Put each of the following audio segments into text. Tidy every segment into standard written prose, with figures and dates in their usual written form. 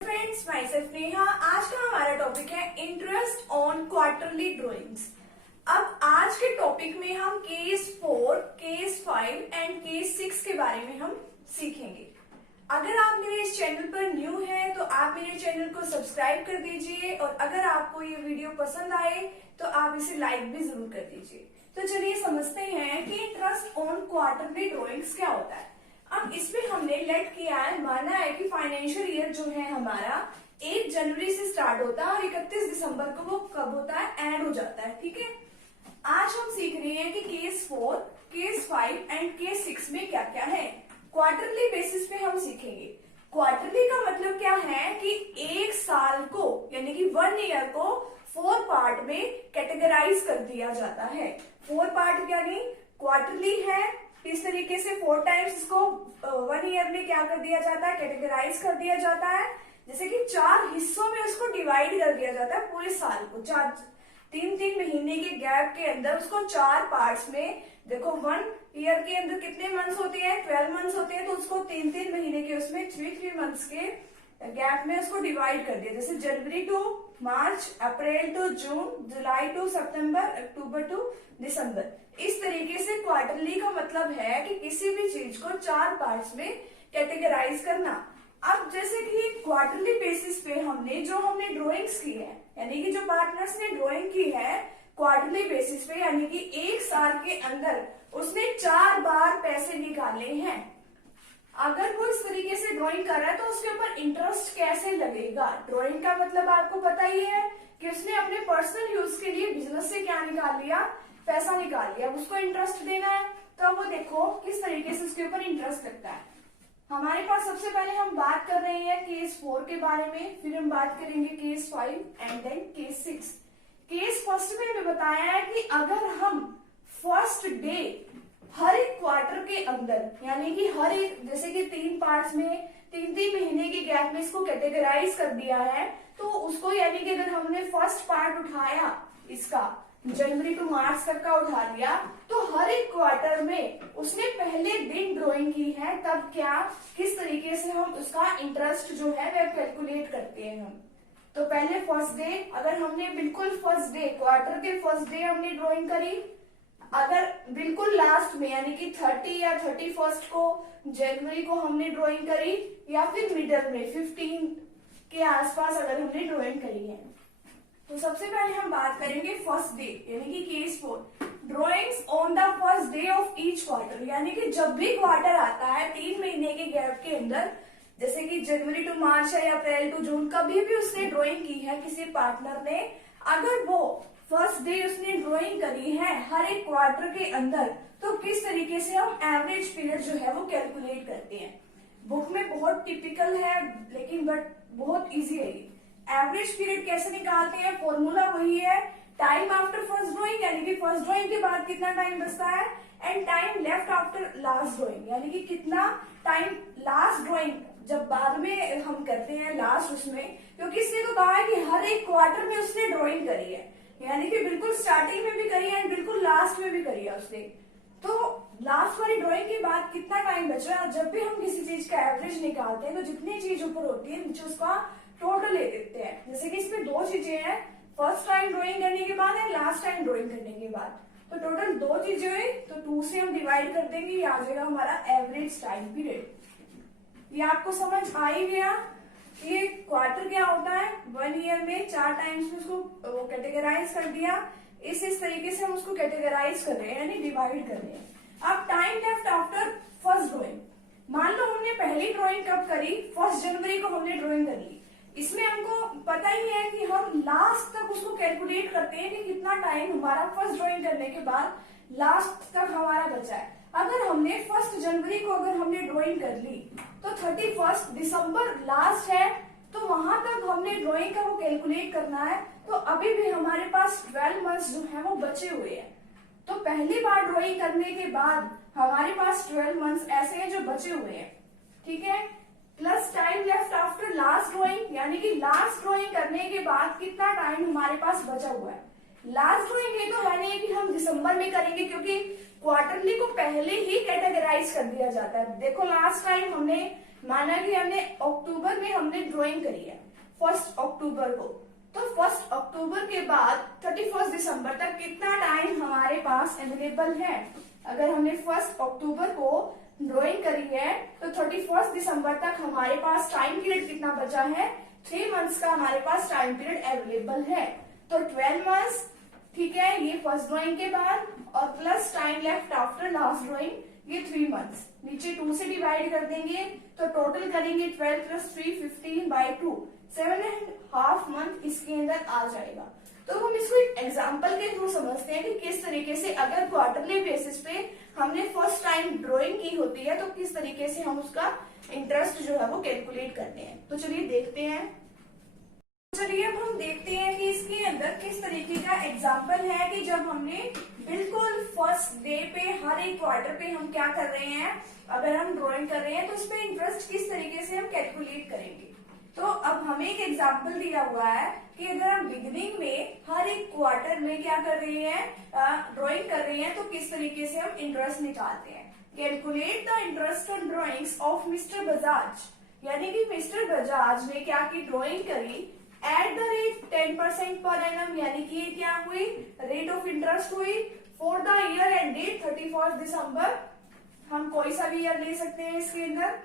Friends, my self Neha. आज का हमारा टॉपिक है इंटरेस्ट ऑन क्वार्टरली ड्राइंग्स। अब आज के टॉपिक में हम केस 4, केस 5 एंड केस 6 के बारे में हम सीखेंगे। अगर आप मेरे इस चैनल पर न्यू हैं तो आप मेरे चैनल को सब्सक्राइब कर दीजिए और अगर आपको ये वीडियो पसंद आए तो आप इसे लाइक भी जरूर कर दीजिए। तो चलिए समझते हैं कि इंटरेस्ट ऑन क्वार्टरली ड्राइंग्स क्या होता है। अब इसमें हमने लेट किया है, माना है कि फाइनेंशियल ईयर जो है हमारा 1 जनवरी से स्टार्ट होता है और 31 दिसंबर को वो कब होता है, एंड हो जाता है। ठीक है, आज हम सीख रहे हैं कि केस 4, केस 5 एंड केस 6 में क्या क्या है। क्वार्टरली बेसिस पे हम सीखेंगे। क्वार्टरली का मतलब क्या है कि एक साल को यानी कि 1 ईयर को 4 पार्ट में कैटेगराइज कर दिया जाता है। 4 पार्ट यानी क्वार्टरली है, इस तरीके से 4 टाइम्स इसको 1 ईयर में क्या कर दिया जाता है, कैटेगराइज कर दिया जाता है। जैसे कि 4 हिस्सों में उसको डिवाइड कर दिया जाता है। पूरे साल को 3-3 महीने के गैप के अंदर उसको 4 पार्ट्स में, देखो 1 ईयर के अंदर कितने मंथ्स होते हैं, 12 मंथ्स होते हैं, तो उसको 3-3 महीने के उसमें 3 मंथ्स के गैप में उसको डिवाइड कर दिया। जैसे जनवरी टू मार्च, अप्रैल टू जून, जुलाई टू सितंबर, अक्टूबर टू दिसंबर। इस तरीके से क्वार्टरली का मतलब है कि किसी भी चीज को 4 पार्ट्स में कैटेगराइज करना। अब जैसे कि क्वार्टरली बेसिस पे हमने ड्राइंग्स की है, यानी कि जो पार्टनर्स ने ड्राइंग की है क्वार्टरली बेसिस पे, यानी कि एक साल के अंदर उसने 4 बार पैसे निकाले हैं। अगर वो इस तरीके से ड्राइंग कर रहा है तो उसके ऊपर इंटरेस्ट कैसे लगेगा। ड्राइंग का मतलब आपको पता ही है कि उसने अपने पर्सनल यूज के लिए बिजनेस से क्या निकाल लिया, पैसा निकाल लिया। उसको इंटरेस्ट देना है तो वो देखो किस तरीके से उसके ऊपर इंटरेस्ट लगता है। हमारे पास सबसे पहले हम बात कर रहे हैं केस 4 के बारे में, फिर हम बात करेंगे case 5 and then case 6। Case first में हमें बताया है कि अगर हम फर्स्ट डे हर एक क्वार्टर के अंदर, यानी कि हर एक, जैसे कि 3 पार्ट्स में 3-3 महीने के गैप में इसको कैटेगराइज कर दिया है, तो उसको यानी कि अगर हमने फर्स्ट पार्ट उठाया इसका जनवरी टू मार्च तक का उठा लिया, तो हर एक क्वार्टर में उसने पहले दिन ड्राइंग की है, तब क्या किस तरीके से हम उसका इंटरेस्ट जो है वह कैलकुलेट करते हैं हम। तो पहले फर्स्ट डे, अगर हमने बिल्कुल फर्स्ट डे, क्वार्टर के फर्स्ट डे हमने ड्राइंग करी, अगर बिल्कुल लास्ट में यानी कि 30 या 31 को जनवरी को हमने ड्राइंग करी, या फिर मिडल में 15 के आसपास अगर हमने ड्राइंग करी है, तो सबसे पहले हम बात करेंगे फर्स्ट डे यानी कि case 4, drawings on the first day of each quarter. यानी कि जब भी क्वार्टर आता है 3 महीने के गैप के अंदर, जैसे कि जनवरी टू मार्च है या अप्रैल टू जून, कभी भी उसने ड्राइंग की है किसी पार्टनर ने, अगर वो फर्स्ट डे उसने ड्राइंग करी है हर एक क्वार्टर के अंदर, तो किस तरीके से हम एवरेज पीरियड जो है वो कैलकुलेट करते हैं। बुक में बहुत टिपिकल है लेकिन बट बहुत इजी है। एवरेज पीरियड कैसे निकालते हैं, फॉर्मूला वही है, टाइम आफ्टर फर्स्ट ड्राइंग, यानी कि फर्स्ट ड्राइंग के बाद कितना टाइम बचता है, and time left after last drawing, यानी कि कितना टाइम लास्ट ड्राइंग जब बाद में हम करते हैं लास्ट उसमें, क्योंकि इसने तो कहा है कि हर एक क्वार्टर में उसने ड्राइंग करी है, यानी कि बिल्कुल स्टार्टिंग में भी करी है एंड बिल्कुल लास्ट में भी करी है उसने। तो लास्ट वाली ड्राइंग के बाद कितना टाइम बच रहा है। जब भी हम किसी चीज का एवरेज निकालते हैं तो जितनी चीज ऊपर होती है नीचे उसका टोटल ले देते हैं। जैसे कि इसमें 2 चीजें हैं, फर्स्ट टाइम ड्राइंग करने के बाद एंड लास्ट टाइम ड्राइंग करने के बाद, तो टोटल 2 चीजें हुई, तो 2 से हम डिवाइड कर देंगे, ये आ जाएगा हमारा एवरेज टाइम पीरियड। ये आपको समझ आ ही गया। ये क्वार्टर क्या होता है, 1 ईयर में 4 टाइम्स में उसको कैटेगराइज कर दिया। इस तरीके से हम उसको कैटेगराइज कर रहे हैं, यानी डिवाइड कर रहे हैं। अब time left after first drawing, मान लो हमने पहली ड्राइंग कब करी, 1 जनवरी को हमने ड्राइंग कर ली। इसमें हमको पता ही है कि हम लास्ट तक उसको कैलकुलेट करते हैं कि कितना टाइम हमारा फर्स्ट ड्राइंग करने के बाद लास्ट तक हमारा बचा है। अगर हमने 1 जनवरी को अगर हमने ड्राइंग कर ली तो 31 दिसंबर लास्ट है, तो वहां तक हमने ड्राइंग का वो कैलकुलेट करना है। तो अभी भी हमारे पास 12 मंथ्स जो है वो बचे हुए हैं। तो पहली बार ड्राइंग करने के बाद हमारे पास 12 मंथ्स ऐसे हैं जो बचे हुए हैं। ठीक है, plus time left after last drawing, यानी कि लास्ट ड्राइंग करने के बाद कितना टाइम हमारे पास बचा हुआ है। लास्ट ड्राइंग ये तो है नहीं कि हम दिसंबर में करेंगे, क्योंकि क्वार्टरली को पहले ही कैटेगराइज कर दिया जाता है। देखो लास्ट टाइम हमने माना कि हमने अक्टूबर में हमने ड्राइंग करी है 1 अक्टूबर को, तो 1 अक्टूबर के बाद 31 दिसंबर तक कितना टाइम हमारे पास अवेलेबल है। अगर हमने 1 अक्टूबर को ड्राइंग करी है तो 31 दिसंबर तक हमारे पास टाइम पीरियड कितना बचा है, 3 मंथ्स का हमारे पास टाइम पीरियड अवेलेबल है। तो 12 मंथ्स, ठीक है, ये फर्स्ट ड्राइंग के बाद, और plus time left after last drawing, ये 3 मंथ्स। नीचे 2 से डिवाइड कर देंगे तो टोटल करेंगे 12 + 3 15/2, 7.5 मंथ इसके अंदर आ जाएगा। तो हम इसको एक एग्जांपल के थ्रू समझते हैं कि किस तरीके से अगर क्वार्टरली बेसिस पे हमने फर्स्ट टाइम ड्राइंग की होती है तो किस तरीके से हम उसका इंटरेस्ट जो है वो कैलकुलेट करते हैं। तो चलिए देखते हैं। चलिए अब हम देखते हैं कि इसके अंदर किस तरीके का एग्जाम्पल है कि जब हमने बिल्कुल फर्स्ट डे पे हर एक क्वार्टर पे हम क्या कर रहे हैं, अगर हम ड्राइंग कर रहे हैं तो इसमें इंटरेस्ट किस तरीके से हम कैलकुलेट करेंगे। तो अब हमें एक एग्जाम्पल दिया हुआ है कि अगर हम बिगिनिंग में हर एक क्वार्टर में क्या कर रहे हैं, ड्राइंग कर रहे हैं, तो किस तरीके से हम इंटरेस्ट निकालते हैं। Calculate the interest on drawings of mister Bajaj, यानी कि मिस्टर बजाज ने क्या की, ड्राइंग करी at the rate 10% per annum, यानी कि ये क्या हुई, रेट ऑफ इंटरेस्ट हुई for the year end date 31 December. हम कोई सा भी ईयर ले सकते हैं इसके अंदर।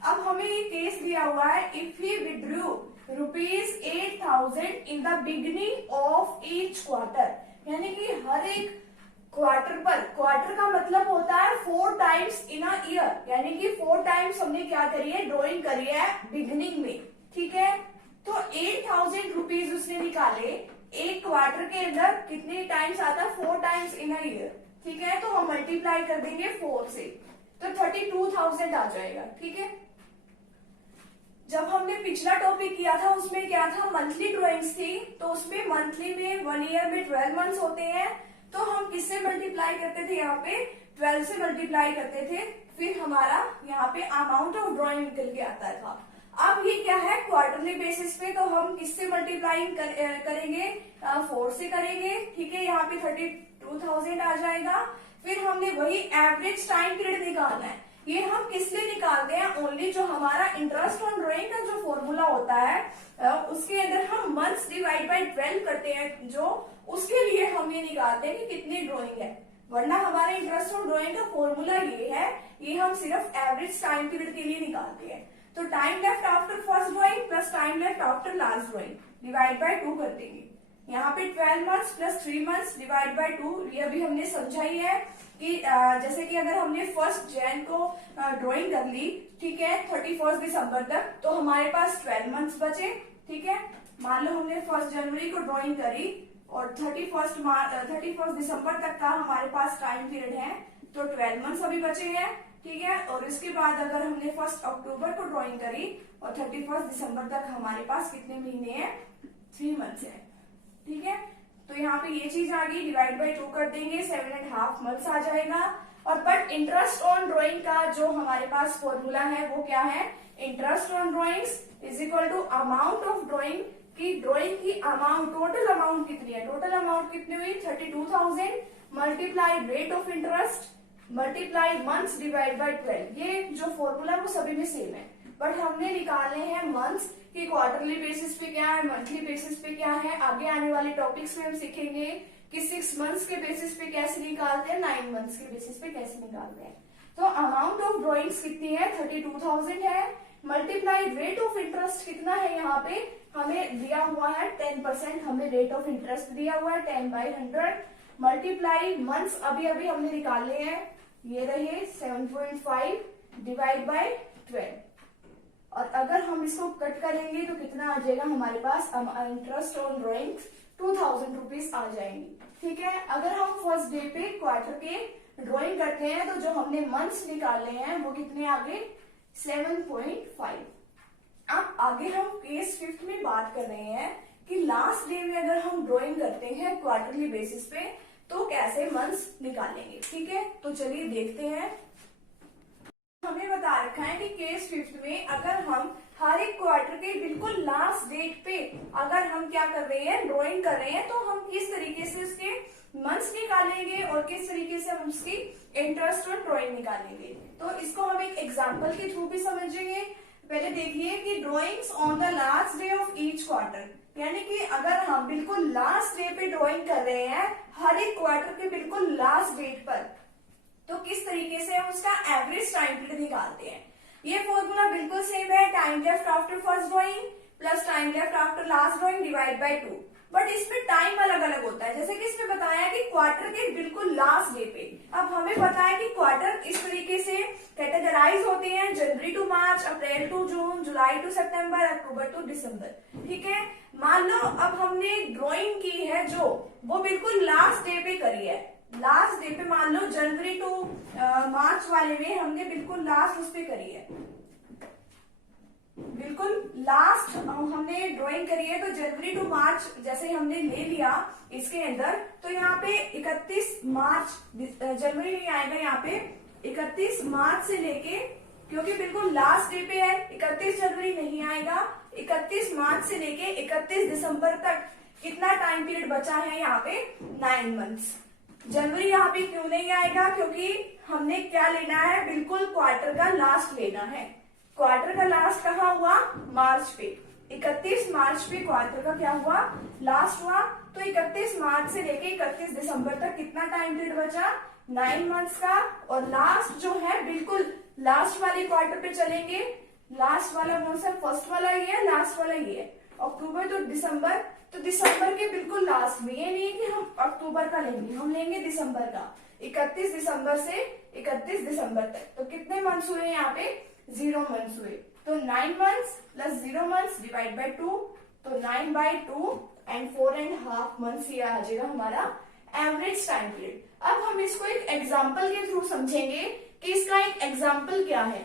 अब हमें ये केस दिया हुआ है, if he withdrew ₹8,000 in the beginning of each quarter, यानी कि हर एक क्वार्टर पर, क्वार्टर का मतलब होता है 4 टाइम्स इन अ ईयर, यानी कि 4 टाइम्स हमने क्या करी है, ड्राइंग करी है बिगिनिंग में, ठीक है। तो 8,000 रुपीज उसने निकाले एक क्वार्टर के अंदर, कितने टाइम्स आता है, 4 टाइम्स इन अ ईयर, ठीक है। तो हम मल्टीप्लाई कर देंगे 4 से, तो 32,000 आ जाएगा, ठीक है। जब हमने पिछला टॉपिक किया था उसमें क्या था, मंथली ड्राइंग्स थी, तो उसमें मंथली में 1 ईयर में 12 मंथ्स होते हैं, तो हम किससे मल्टीप्लाई करते थे, यहाँ पे 12 से मल्टीप्लाई करते थे, फिर हमारा यहाँ पे अमाउंट ऑफ ड्राइंग निकल के आता था। अब ये क्या है, क्वार्टरली बेसिस पे, तो हम किससे मल्टीप्लाइंग करेंगे, 4 से करेंगे, ठीक है। यहाँ पे 32,000 आ जाएगा। फिर हमने वही एवरेज टाइम पीरियड निकालना है। ये हम किस लिए निकालते हैं, ओनली जो हमारा इंटरेस्ट ऑन ड्राइंग का जो फॉर्मूला होता है उसके अंदर हम मंथ्स डिवाइड बाय 12 करते हैं, जो उसके लिए हम ये निकालते हैं कि कितनी ड्राइंग है। वरना हमारा इंटरेस्ट ऑन ड्राइंग का फॉर्मूला ये है, ये हम सिर्फ एवरेज टाइम पीरियड के लिए निकालते हैं। तो time left after first drawing plus time left after last drawing divide by 2 कर देंगे। यहाँ पे 12 months plus 3 months divide bye 2, ये अभी हमने समझा ही है कि जैसे कि अगर हमने 1 जनवरी को ड्राइंग कर ली, ठीक है, 31 दिसंबर तक, तो हमारे पास 12 मंथ्स बचे, ठीक है। मान लो हमने 1 जनवरी को ड्राइंग करी और 31 दिसंबर तक का हमारे पास टाइम पीरियड है, तो 12 मंथ्स अभी बचे हैं, ठीक है। और इसके बाद अगर हमने 1 अक्टूबर को ड्राइंग करी और 31 दिसंबर तक हमारे पास कितने महीने हैं, 3 मंथ्स है, ठीक है। तो यहाँ पे ये चीज आ गई, डिवाइड बाय 2 कर देंगे, 7.5 मंथ्स आ जाएगा। और बट इंटरेस्ट ऑन ड्राइंग का जो हमारे पास फॉर्मूला है वो क्या है, interest on drawings is equal to amount of drawing, की ड्राइंग की अमाउंट, टोटल अमाउंट कितनी है, टोटल अमाउंट कितनी हुई 32,000 multiply rate of interest multiply months divide by 12। ये जो फॉर्मूला वो सभी में सेम है, बट हमने निकालने हैं मंथ्स कि क्वार्टरली बेसिस पे क्या है, मंथली बेसिस पे क्या है। आगे आने वाले टॉपिक्स में हम सीखेंगे कि 6 मंथ्स के बेसिस पे कैसे निकालते हैं, 9 मंथ्स के बेसिस पे कैसे निकालते हैं। तो अमाउंट ऑफ ड्राइंग्स कितनी है, 32,000 है, मल्टीप्लाई रेट ऑफ इंटरेस्ट कितना है, यहाँ पे हमें दिया हुआ है 10%, हमें रेट ऑफ इंटरेस्ट दिया हुआ है 10/100, मल्टीप्लाई मंथ्स अभी अभी हमने निकाले हैं, ये रहे 7.5 डिवाइड बाय 12। और अगर हम इसको कट करेंगे तो कितना आ जाएगा हमारे पास, इंटरेस्ट ऑन ड्राइंग 2,000 रुपीज आ जाएंगी, ठीक है। अगर हम फर्स्ट डे पे क्वार्टर के ड्राइंग करते हैं तो जो हमने मंथ्स निकाले हैं वो कितने आ गए, 7.5। अब आगे हम केस 5 में बात कर रहे हैं कि लास्ट डे में अगर हम ड्राइंग करते हैं क्वार्टरली बेसिस पे तो कैसे मंथ्स निकालेंगे, ठीक है। तो चलिए देखते हैं। हमें बता रखा है कि केस 5 में अगर हम हर एक क्वार्टर के बिल्कुल लास्ट डेट पे अगर हम क्या कर रहे हैं, ड्राइंग कर रहे हैं, तो हम किस तरीके से उसके मंथ्स निकालेंगे और किस तरीके से हम उसकी इंटरेस्ट ऑन ड्राइंग निकालेंगे। तो इसको हम एक एग्जांपल के थ्रू भी समझेंगे। पहले देखिए कि drawings on the last day of each quarter, यानी कि अगर हम बिल्कुल लास्ट डे पे ड्राइंग कर रहे हैं हर एक क्वार्टर के बिल्कुल लास्ट डेट पर, तो किस तरीके से हम उसका एवरेज टाइम पीरियड निकालते हैं। ये फॉर्मूला बिल्कुल सेम है, time left after first drawing plus time left after last drawing divide by 2, but इसमें टाइम अलग अलग होता है। जैसे कि इसमें बताया कि क्वार्टर के बिल्कुल लास्ट डे पे, अब हमें पता है कि क्वार्टर इस तरीके से कैटेगराइज होते हैं, जनवरी टू मार्च, अप्रैल टू जून, जुलाई टू सितंबर, अक्टूबर टू दिसंबर। ठीक है, मान लो अब हमने ड्राइंग की है जो वो बिल्कुल लास्ट डे पे करी है, लास्ट डे पे मान लो जनवरी टू मार्च वाले में हमने बिल्कुल लास्ट उस पे करी है, बिल्कुल लास्ट हमने ड्राइंग करी है, तो जनवरी टू मार्च जैसे हमने ले लिया इसके अंदर, तो यहाँ पे 31 मार्च, जनवरी नहीं आएगा यहाँ पे, 31 मार्च से लेके, क्योंकि बिल्कुल लास्ट डे पे है, 31 जनवरी नहीं आएगा, 31 मार्च से लेके 31 दिसंबर तक कितना टाइम पीरियड बचा है यहाँ पे, 9 मंथ्स। जनवरी यहाँ पे क्यों नहीं आएगा, क्योंकि हमने क्या लेना है, बिल्कुल क्वार्टर का लास्ट लेना है। क्वार्टर का लास्ट कहाँ हुआ, मार्च पे, 31 मार्च पे क्वार्टर का क्या हुआ, लास्ट हुआ। तो 31 मार्च से लेके 31 दिसंबर तक कितना टाइम पीरियड बचा, 9 मंथ्स का। और लास्ट जो है बिल्कुल लास्ट वाले क्वार्टर पे चलेंगे, लास्ट वाला कौन सा, फर्स्ट वाला ये है, लास्ट वाला ये है, अक्टूबर तो दिसंबर, तो दिसंबर के बिल्कुल लास्ट में, ये नहीं कि हम अक्टूबर का लेंगे, हम लेंगे दिसंबर का, 31 दिसंबर से 31 दिसंबर तक। तो कितने मंथ्स हुए यहाँ पे, 0 मंथ्स हुए। तो 9 months plus 0 months divide bye 2, तो 9/2 एंड 4.5 मंथ्स ये आ जाएगा हमारा एवरेज टाइम पीरियड। अब हम इसको एक एग्जाम्पल के थ्रू समझेंगे कि इसका एक एग्जाम्पल क्या है।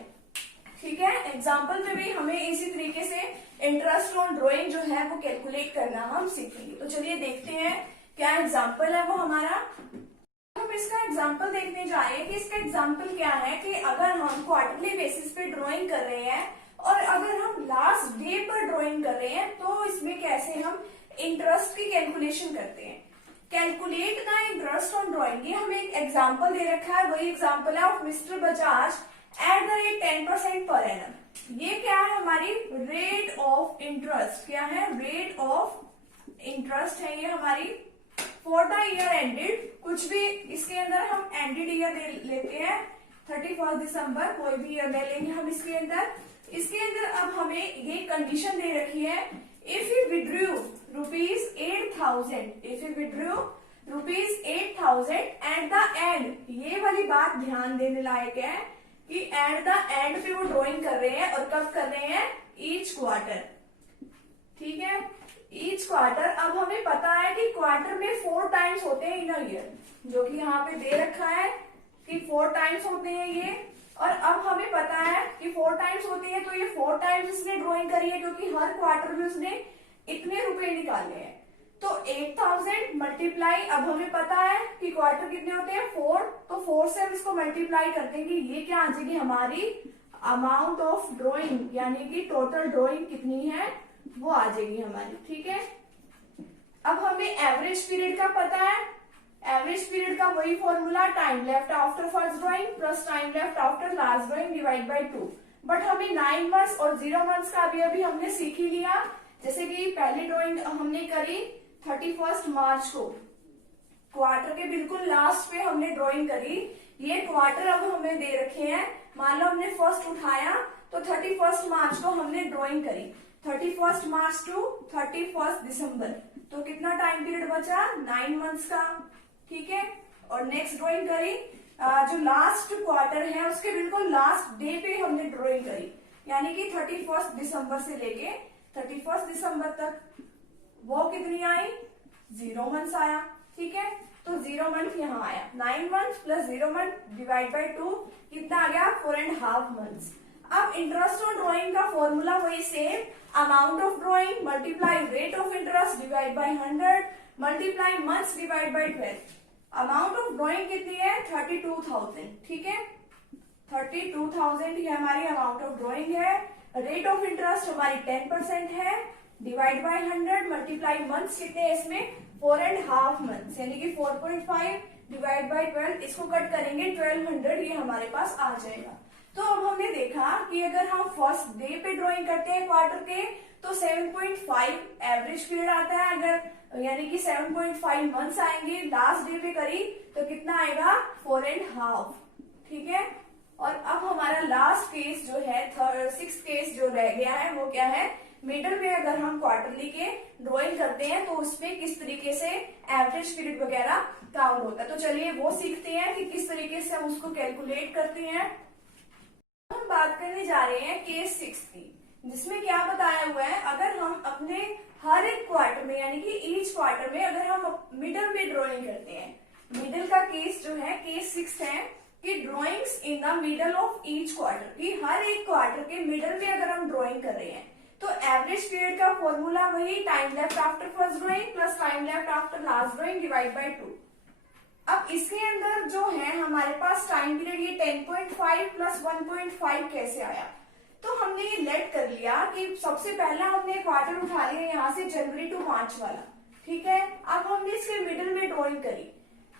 ठीक है, एग्जाम्पल में भी हमें इसी तरीके से इंटरेस्ट ऑन ड्राइंग जो है वो कैलकुलेट करना हम सीखेंगे। तो चलिए देखते हैं क्या एग्जाम्पल है वो हमारा। हम इसका एग्जाम्पल देखने जा रहे हैं कि इसका एग्जाम्पल क्या है कि अगर हम क्वार्टरली बेसिस पे ड्राइंग कर रहे हैं और अगर हम लास्ट डे पर ड्राइंग कर रहे हैं, तो इसमें कैसे हम इंटरेस्ट की कैलकुलेशन करते हैं। Calculate the interest on drawing, ये हमें एक एग्जाम्पल दे रखा है, वही एग्जाम्पल है of mister Bajaj at the rate 10% per annum. ये क्या है, हमारी रेट ऑफ इंटरेस्ट, क्या है, रेट ऑफ इंटरेस्ट है ये हमारी फॉर द ईयर एंडेड, कुछ भी इसके अंदर हम एंडेड ईयर लेते हैं, 31 दिसंबर, कोई भी ईयर ले लेंगे हम इसके अंदर। इसके अंदर अब हमें ये कंडीशन दे रखी है, if you withdrew ₹8,000, if you withdrew ₹8,000 at the end, ये वाली बात ध्यान देने लायक है कि एट द एंड पे वो ड्राइंग कर रहे हैं, और कब कर रहे हैं, ईच क्वार्टर। ठीक है, ईच क्वार्टर। अब हमें पता है कि क्वार्टर में 4 टाइम्स होते हैं इन अ ईयर, जो कि यहाँ पे दे रखा है कि 4 टाइम्स होते हैं ये। और अब हमें पता है कि 4 टाइम्स होते हैं, तो ये 4 टाइम्स इसने ड्राइंग करी है, क्योंकि हर क्वार्टर में उसने इतने रुपए निकाले हैं। तो 8,000 मल्टीप्लाई, अब हमें पता है कि क्वार्टर कितने होते हैं, 4, तो 4 से हम इसको मल्टीप्लाई कर देंगे, ये क्या आ जाएगी हमारी अमाउंट ऑफ ड्राइंग, यानी कि टोटल ड्राइंग कितनी है वो आ जाएगी हमारी। ठीक है, अब हमें एवरेज पीरियड का पता है, एवरेज पीरियड का वही formula, time left after first drawing plus time left after last drawing divide by 2। But हमें 9 मंथ्स और 0 मंथ्स का अभी हमने सीख ही लिया। जैसे कि पहली ड्राइंग हमने करी 31 मार्च को, क्वार्टर के बिल्कुल लास्ट पे हमने ड्राइंग करी। ये क्वार्टर अब हमें दे रखे हैं, मान लो हमने फर्स्ट उठाया तो 31 मार्च को हमने ड्राइंग करी, 31 मार्च टू 31 दिसंबर, तो कितना टाइम पीरियड बचा, 9 मंथ्स का। ठीक है, और नेक्स्ट ड्राइंग करी जो लास्ट क्वार्टर है उसके बिल्कुल लास्ट डे पे हमने ड्राइंग करी, यानी कि 31 दिसंबर से लेके 31 दिसंबर तक, वो कितनी आई, 0 मंथ्स आया। ठीक है, तो 0 मंथ यहाँ आया, 9 month plus 0 month divide by 2 कितना आ गया, 4.5 मंथ्स। अब इंटरेस्ट ऑन ड्राइंग का फॉर्मूला वही same, amount of drawing multiply rate of interest divide by 100 multiply months divide by 12। Amount of drawing कितनी है, 32,000। ठीक है, 32,000 ये हमारी अमाउंट ऑफ ड्राइंग है। रेट ऑफ इंटरेस्ट हमारी 10% है, डिवाइड बाय 100 मल्टीप्लाई मंथ्स कितने हैं इसमें 4.5 मंथ्स, यानी कि 4.5 डिवाइड बाय 12, इसको कट करेंगे 1200, ये हमारे पास आ जाएगा। तो अब हमने देखा कि अगर हम फर्स्ट डे पे ड्रॉइंग करते हैं क्वार्टर के तो 7.5 एवरेज पीरियड आता है, अगर यानी कि 7.5 मंथ्स आएंगे, लास्ट डे पे करी तो कितना आएगा 4.5, ठीक है। और अब हमारा लास्ट केस जो है, सिक्स केस जो रह गया है वो क्या है, मिडल में अगर हम क्वार्टरली के ड्रॉइंग करते हैं तो उसमें किस तरीके से एवरेज पीरियड वगैरह काउंट होता है। तो चलिए वो सीखते हैं कि किस तरीके से हम उसको कैलकुलेट करते हैं। हम बात करने जा रहे हैं केस 6 की, जिसमें क्या बताया हुआ है, अगर हम अपने हर एक क्वार्टर में यानी कि ईच क्वार्टर में अगर हम मिडल में ड्रॉइंग करते हैं, मिडल का केस जो है केस 6 है कि drawings in the middle of each quarter, कि हर एक क्वार्टर के मिडल में अगर हम ड्रॉइंग कर रहे हैं तो एवरेज पीरियड का फॉर्मूला वही time left after first drawing plus time left after last drawing divide by 2। अब इसके अंदर जो है हमारे पास टाइम पीरियड ये 10.5 प्लस 1.5 कैसे आया, तो हमने ये लेट कर लिया कि सबसे पहला हमने क्वार्टर उठा लिया यहाँ से जनवरी टू मार्च वाला, ठीक है। अब हमने इसके मिडिल में ड्रॉइंग करी,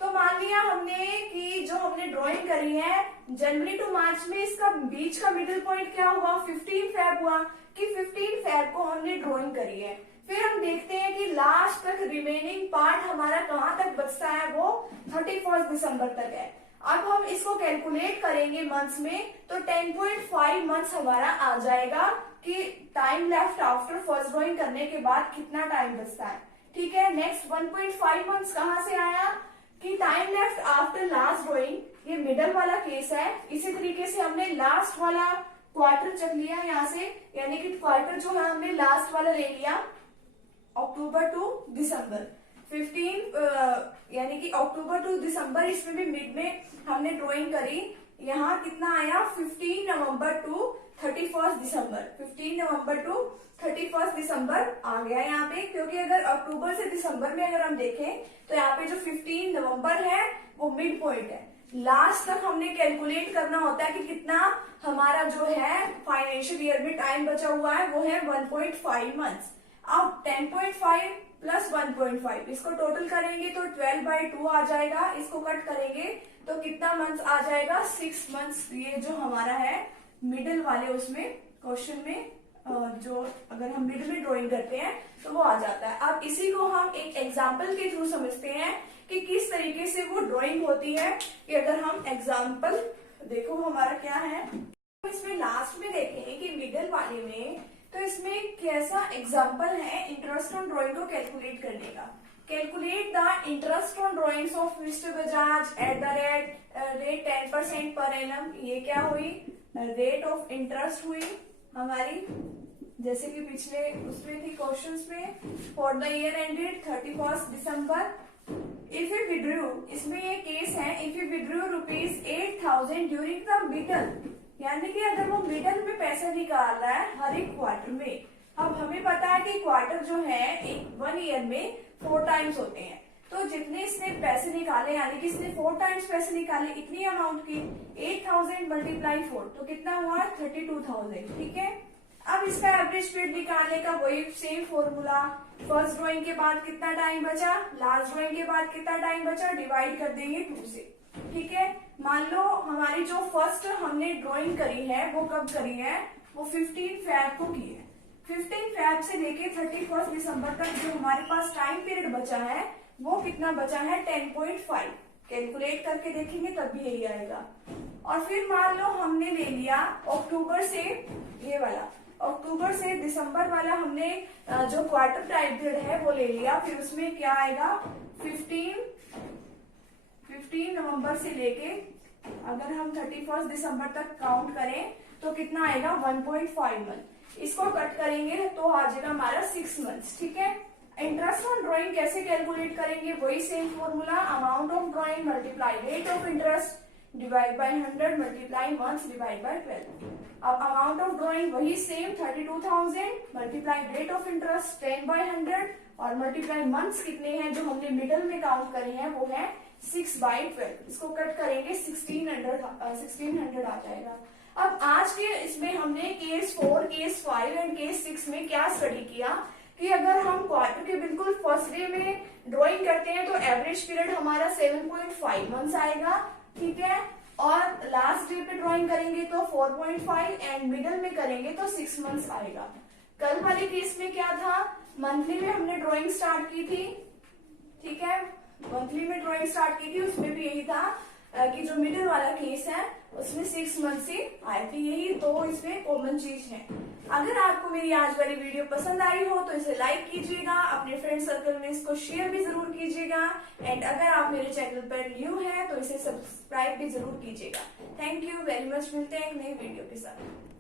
तो मान लिया हमने कि जो हमने ड्रॉइंग करी है जनवरी टू मार्च में, इसका बीच का मिडिल पॉइंट क्या हुआ 15 फेब हुआ, कि 15 फेब को हमने ड्रॉइंग करी है। फिर हम देखते हैं कि लास्ट तक रिमेनिंग पार्ट हमारा कहाँ तक बचता है, वो 31 दिसंबर तक है। अब हम इसको कैलकुलेट करेंगे मंथ्स में तो 10.5 मंथ्स हमारा आ जाएगा कि time left after first drawing करने के बाद कितना टाइम बचता है, ठीक है। नेक्स्ट 1.5 मंथ्स कहाँ से आया कि time left after last drawing, ये मिडल वाला केस है। इसी तरीके से हमने लास्ट वाला क्वार्टर चल लिया यहाँ से, यानी कि क्वार्टर जो है हमने लास्ट वाला ले लिया अक्टूबर टू दिसंबर 15, यानी कि अक्टूबर टू दिसंबर, इसमें भी मिड में हमने ड्राइंग करी। यहाँ कितना आया 15 नवंबर टू 31 दिसंबर, 15 नवंबर टू 31 दिसंबर आ गया यहाँ पे, क्योंकि अगर अक्टूबर से दिसंबर में अगर हम देखें तो यहाँ पे जो 15 नवंबर है वो मिड पॉइंट है। लास्ट तक हमने कैलकुलेट करना होता है कि कितना हमारा जो है फाइनेंशियल ईयर में टाइम बचा हुआ है, वो है 1.5 मंथ्स। अब 10.5 प्लस 1.5 इसको टोटल करेंगे तो 12/2 आ जाएगा, इसको कट करेंगे तो कितना मंथ्स आ जाएगा 6 मंथ्स। ये जो हमारा है मिडिल वाले उसमें क्वेश्चन में जो अगर हम मिडिल में ड्राइंग करते हैं तो वो आ जाता है। अब इसी को हम एक एग्जाम्पल के थ्रू समझते हैं कि किस तरीके से वो ड्राइंग होती है। कि अगर हम एग्जाम्पल देखो हमारा क्या है, तो इसमें लास्ट में देखें कि मिडिल वाले में, तो इसमें कैसा एग्जाम्पल है इंटरेस्ट ऑन ड्राइंग को कैलकुलेट करने का। Calculate the interest on drawings of mister Bajaj at the rate 10% per annum. ये क्या हुई, रेट ऑफ इंटरेस्ट हुई हमारी, जैसे कि पिछले उसमें थी क्वेश्चंस में, for the year ended 31 December. If you withdrew, इसमें ये केस है, if you withdrew ₹8,000 during the middle, यानी कि अगर वो मिडल में पैसा निकाल रहा है हर एक क्वार्टर में। अब हमें पता है कि क्वार्टर जो है एक 1 ईयर में 4 टाइम्स होते हैं, तो जितने इसने पैसे निकाले यानी कि इसने 4 टाइम्स पैसे निकाले, इतनी अमाउंट की 8,000 मल्टीप्लाई 4 तो कितना हुआ 32,000, ठीक है। अब इसका एवरेज पीरियड निकालने का वही सेम फॉर्मूला, फर्स्ट ड्राइंग के बाद कितना टाइम बचा, लास्ट ड्राइंग के बाद कितना टाइम बचा, डिवाइड कर देंगे 2 से, ठीक है। मान लो हमारी जो फर्स्ट हमने ड्राइंग करी है वो कब करी है, वो 15 फेब को की है। 15 फेब से लेके 31 दिसंबर तक जो हमारे पास टाइम पीरियड बचा है वो कितना बचा है 10.5। कैलकुलेट करके देखेंगे तब भी यही आएगा। और फिर मान लो हमने ले लिया अक्टूबर से, ये वाला अक्टूबर से दिसंबर वाला हमने जो क्वार्टर टाइम पीरियड है वो ले लिया, फिर उसमें क्या आएगा 15 नवंबर से लेके अगर हम 31 दिसंबर तक काउंट करें तो कितना आएगा 1.5 मंथ। इसको कट करेंगे तो आ जाएगा हमारा 6 मंथ्स, ठीक है। इंटरेस्ट ऑन ड्राइंग कैसे कैलकुलेट करेंगे, वही same formula, amount of drawing multiply rate of interest divide by 100 multiply months divide by 12। अब अमाउंट ऑफ ड्राइंग वही same 32,000 multiply rate of interest 10/100 और मल्टीप्लाई मंथ्स कितने हैं जो हमने मिडल में काउंट करे हैं वो है 6/12। इसको कट करेंगे 1600 आ जाएगा। अब आज के इसमें हमने केस 4, केस 5 एंड केस 6 में क्या स्टडी किया कि अगर हम क्वार्टर के बिल्कुल फर्स्ट डे में ड्राइंग करते हैं तो एवरेज पीरियड हमारा 7.5 मंथ्स आएगा, ठीक है, और लास्ट डे पे ड्राइंग करेंगे तो 4.5 एंड मिडल में करेंगे तो 6 मंथ्स आएगा। कल वाले केस में क्या था, मंथली में हमने ड्राइंग स्टार्ट की थी, ठीक है, मंथली में ड्राइंग स्टार्ट की थी, उसमें भी यही था कि जो मिडिल वाला केस है उसमें 6 मंथ से आए थे, यही तो इसमें कॉमन चीज है। अगर आपको मेरी आज वाली वीडियो पसंद आई हो तो इसे लाइक कीजिएगा, अपने फ्रेंड सर्कल में इसको शेयर भी जरूर कीजिएगा एंड अगर आप मेरे चैनल पर न्यू हैं तो इसे सब्सक्राइब भी जरूर कीजिएगा। थैंक यू वेरी मच, मिलते हैं एक नई वीडियो के साथ।